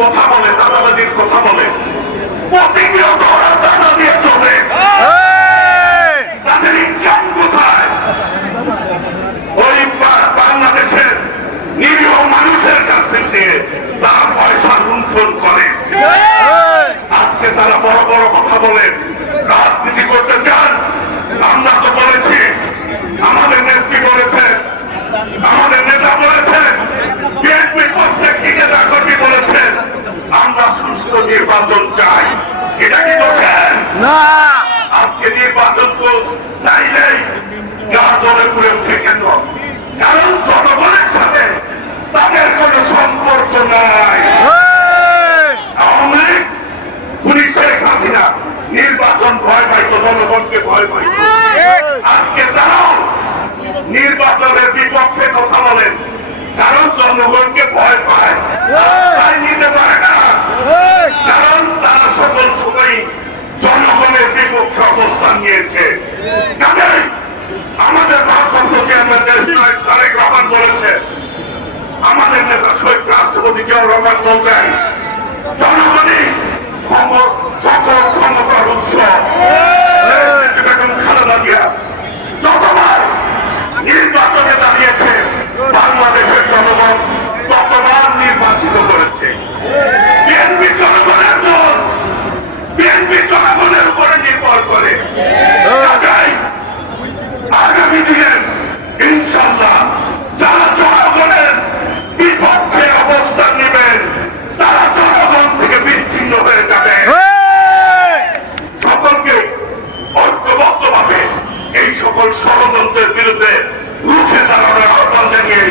কথা বলে চাঁদাবাজির কথা বলে। প্রতিনিয়ত ওরা চাঁদা দিয়ে চলে। তাদের ইনকাম কোথায়? ওই বাংলাদেশের নিরীহ মানুষের কাছে তারা না আজকে নির্বাচন তো চাইলেই গাছরে পুরে উঠে কেন? কারণ জনগণের সাথে তাদের কোনো সম্পর্ক নাই। আওয়ামী লীগ পুলিশ শেখ হাসিনা নির্বাচন ভয় পাইত জনগণকে ভয় পাইত আজকে তারাও নির্বাচনের বিপক্ষে কথা বলেন কারণ জনগণকে ভয় পায় তাই নিতে পারে রাষ্ট্রপতি জিয়াউর রহমান বলতেন সকল ষড়যন্ত্রের বিরুদ্ধে রুখে দাঁড়ানোর আহ্বান জানিয়ে